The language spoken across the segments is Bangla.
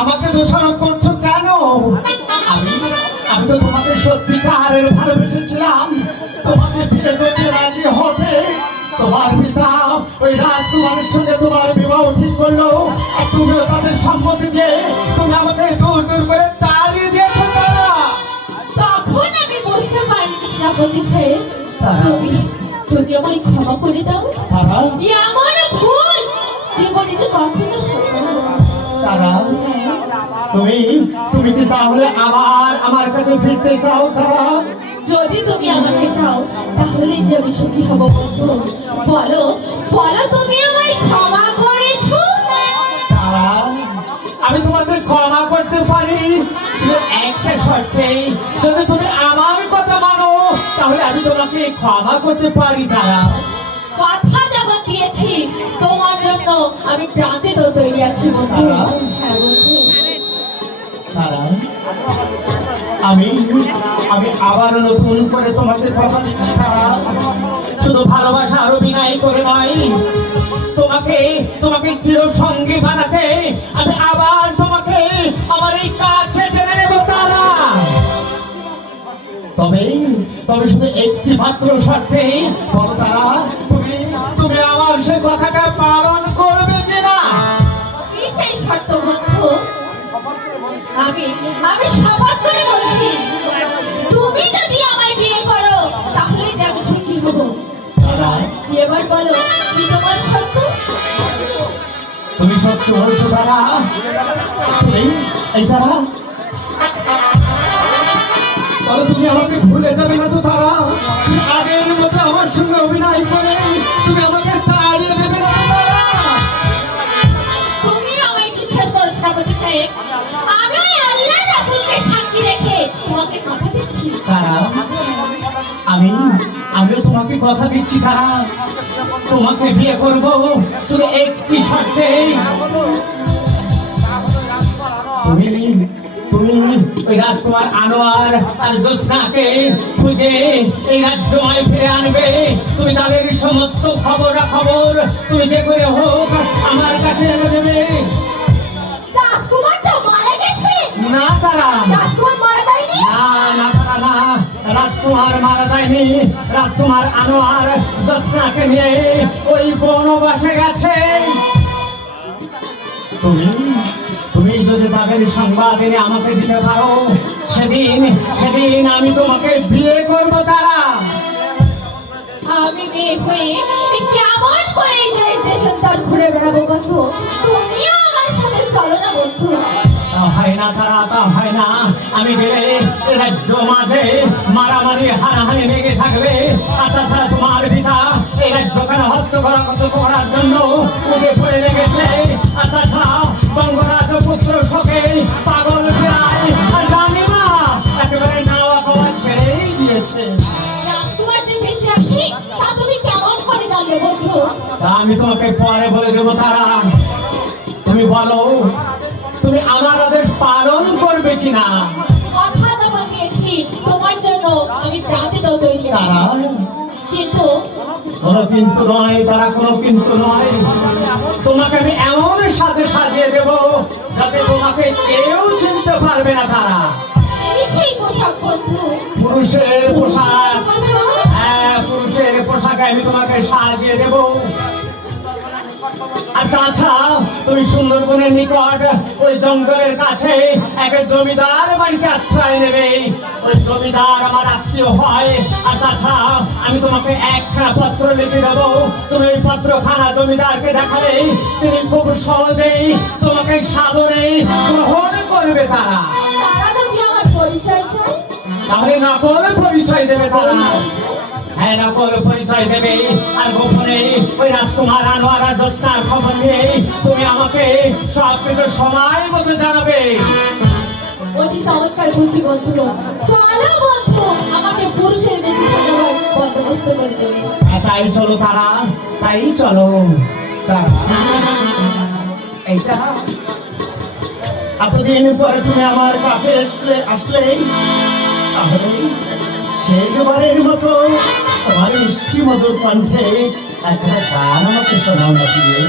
আমাকে দোষারোপ করছো কেন? আমি আমি তো তোমাকে সত্যিকারের ভালোবেসেছিলাম। তোমাকে বিয়ে করতে রাজি হতে তোমার পিতা ওই রাজকুমারের সঙ্গে তোমার বিবাহ ঠিক করলো। আর তুমিও তাদের সম্মতি দিয়ে তুমি আমাকে দূর দূর করে তাড়িয়ে দিয়েছো। তারা তখন আমি বুঝতে পারিনি সেনাপতি সাহেব, তুমি তুমি আমায় ক্ষমা করে দাও। তারা এমন ভুল জীবনে যে কখনো হবে না। তারা তুমি তুমি কি তাহলে আবার আমার কাছে ফিরতে চাও? তারা যদি তুমি আমাকে চাও তাহলে যে আমি সুখী হব বন্ধু। বলো বলো তুমি আমায় ক্ষমা করেছো? তারা আমি তোমাকে ক্ষমা করতে পারি শুধু একটা শর্তে। যদি তুমি আমার কথা মানো তাহলে আমি তোমাকে ক্ষমা করতে পারি। তারা কথা যখন দিয়েছি তোমার জন্য আমি প্রাণে তো তৈরি আছি বন্ধু। হ্যাঁ বন্ধু। তারা আমি আমি আবারও নতুন করে তোমাকে কথা দিচ্ছি। তারা শুধু ভালোবাসার অভিনয় করে নয়, তোমাকে তোমাকে চিরসঙ্গী বানাতে আমি আবার তোমাকে আমার এই কাছে টেনে নেব। তারা তবে তবে শুধু একটি মাত্র শর্তে। বলো তারা, তুমি তুমি আমার সে কথাটা পালন করবে কিনা? কি সেই শর্ত বন্ধু? আমি আমি শপথ করে বলছি, তুমি যদি আমায় বিয়ে করো তাহলে যে আমি সুখী হব। তারা এবার বলো কি তোমার শর্ত? তুমি সত্যি বলছো? তারা তুমি এই তারা বলো, তুমি আমাকে ভুলে যাবে না তো? তারা তুমি আগের মতো আমার সঙ্গে অভিনয় করে তুমি আমাকে তাড়িয়ে দেবে না? তারা তুমি আমায় বিশ্বাস করো সেনাপতি সাহেব, আমি ওই আল্লাহ রাসূলকে সাক্ষী রেখে তোমাকে কথা দিচ্ছি। তারা আমি আমিও তোমাকে কথা দিচ্ছি। তারা তোমাকে বিয়ে করব শুধু একটি শর্তে। তুমি তুমি ওই রাজকুমার আনোয়ার আর জোসনাকে খুঁজে এই রাজ্যময় ফিরে আনবে। তুমি তাদের সমস্ত খবর তুমি যে করে হোক আমার কাছে এনে দেবে। রাজকুমার তো মারা গেছে। না তারা, রাজকুমার মারা যায়নি। না না তারা না, রাজকুমার মারা যায়নি। রাজকুমার আনোয়ার জোসনাকে নিয়ে ওই বনবাসে গেছে। তুমি তুমি যদি তাদের সংবাদ এনে আমাকে দিতে পারো, সেদিন সেদিন আমি তোমাকে বিয়ে করব। তারা আমি মেয়ে হয়ে কেমন করে এই দেশ দেশান্তর ঘুরে বেড়াবো বন্ধু? তুমিও আমার সাথে চলো না বন্ধু। তা হয় না তারা, তা হয় না। আমি গেলে এ রাজ্য মাঝে মারামারি হানাহানি লেগে থাকবে। আর তাছাড়া তোমার পিতা এই রাজ্যখানে হস্তক্ষেপ করার জন্য উঠে পড়ে লেগেছে। আর তাছাড়া বঙ্গরাজ পুত্র শোকে পাগল প্রায় আর রানীমা একেবারে নাওয়া খাওয়া ছেড়েই দিয়েছে। রাজকুমার যে বেঁচে আছি তা তুমি কেমন করে জানলে বন্ধু? তা আমি তোমাকে পরে বলে দেবো। তারা তুমি বলো, তুমি আমার আদেশ পালন করবে কিনা? কথা জমা দিয়েছি তোমার জন্য আমি প্রাণে তো তৈরি আছি। তারা কিন্তু কোনো কিন্তু নয়। তারা কোনো কিন্তু নয়। তোমাকে আমি এমন সাজে সাজিয়ে দেব যাতে তোমাকে কেউ চিনতে পারবে না। তারা এই সেই পোশাক বন্ধু। পুরুষের পোশাক, পোশাক? হ্যাঁ পুরুষের পোশাকে আমি তোমাকে সাজিয়ে দেব। আর তাছাড়া তুমি সুন্দরবনের নিকট ওই জঙ্গলের কাছে এক জমিদার বাড়িতে আশ্রয় নেবে। ওই জমিদার আমার আত্মীয় হয়। আর তাছাড়া আমি তোমাকে একখানা পত্র লিখে দেবো। তুমি ওই পত্রখানা জমিদারকে দেখালে তিনি খুব সহজেই তোমাকে সাদরে গ্রহণ করবে। তারা তারা যদি আমার পরিচয় চায় তাহলে নকল পরিচয় দেবে। তারা হ্যাঁ নকল পরিচয় দেবে। আর গোপনে ওই রাজকুমার আনোয়ার আর জোসনার খবর নিয়ে তুমি আমাকে সবকিছু সময় মতো জানাবে। অতি চমৎকার বুদ্ধি বন্ধু। চলো বন্ধু, আমাকে পুরুষের বেশি সাজাবার বন্দোবস্ত করে দেবে। তাই চলো তারা, তাই চলো। তারা এইটা এতদিন পরে তুমি আমার কাছে আসলে তাহলে শেষবারের মতো তোমার মিষ্টি মধুর কণ্ঠে একটা গান আমাকে শোনাও না দিয়ে।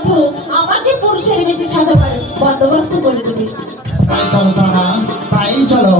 বন্ধু আমাকে পুরুষের বেশি সাজাবার বন্দোবস্ত করে দেবে। তাই চলো তারা, তাই চলো।